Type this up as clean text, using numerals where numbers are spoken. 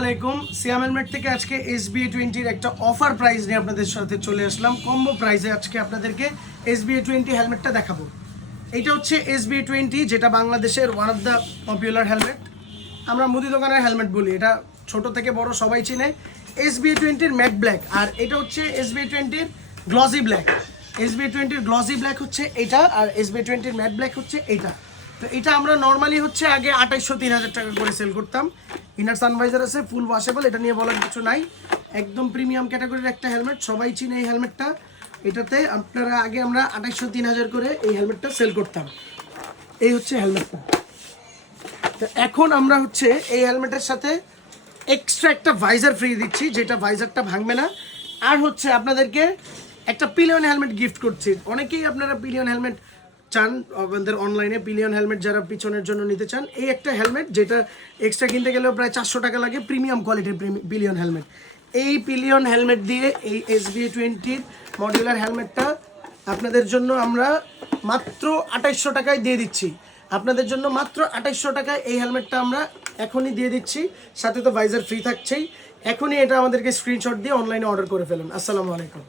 আলাইকুম। সিয়াম হেলমেট থেকে আজকে SBA20 একটা অফার প্রাইস নিয়ে আপনাদের সাথে চলে আসলাম। কম্বো প্রাইসে আজকে আপনাদেরকে SBA20 হেলমেটটা দেখাবো। এটা হচ্ছে SBA20, যেটা বাংলাদেশের one of the popular helmet. আমরা মুদি দোকানের হেলমেট বলি, এটা ছোট থেকে বড় সবাই চিনে। SBA20 ম্যাট ব্ল্যাক, আর এটা হচ্ছে SBA20 glossy black. SBA20 glossy black হচ্ছে এটা, আর SBA20 ম্যাট ব্ল্যাক হচ্ছে এটা। তো এটা আমরা নর্মালি হচ্ছে আগে 2800-3000 টাকা করে সেল করতাম। ইনার সানভাইজার আছে, ফুল ওয়াশেবল, এটা নিয়ে বলার কিছু নাই। একদম প্রিমিয়াম ক্যাটাগরির একটা হেলমেট, সবাই চিনে এই হেলমেটটা। এটাতে আপনারা আগে আমরা 2800-3000 করে এই হেলমেটটা সেল করতাম। এই হচ্ছে হেলমেটটা। তো এখন আমরা হচ্ছে এই হেলমেটের সাথে এক্সট্রা একটা ভাইজার ফ্রি দিচ্ছি, যেটা ভাইজারটা ভাঙবে না। আর হচ্ছে আপনাদেরকে একটা পিলিয়ন হেলমেট গিফট করছি। অনেকেই আপনারা পিলিয়ন হেলমেট চান, আমাদের অনলাইনে পিলিয়ন হেলমেট যারা পিছনের জন্য নিতে চান, এই একটা হেলমেট যেটা এক্সট্রা কিনতে গেলেও প্রায় 400 টাকা লাগে, প্রিমিয়াম কোয়ালিটির পিলিয়ন হেলমেট। এই পিলিয়ন হেলমেট দিয়ে এই SBA20 মডিউলার হেলমেটটা আপনাদের জন্য আমরা মাত্র 2800 টাকায় দিয়ে দিচ্ছি। আপনাদের জন্য মাত্র 2800 টাকায় এই হেলমেটটা আমরা এখনই দিয়ে দিচ্ছি, সাথে তো ভাইজার ফ্রি থাকছেই। এখনই এটা আমাদেরকে স্ক্রিনশট দিয়ে অনলাইনে অর্ডার করে ফেলুন। আসসালামু আলাইকুম।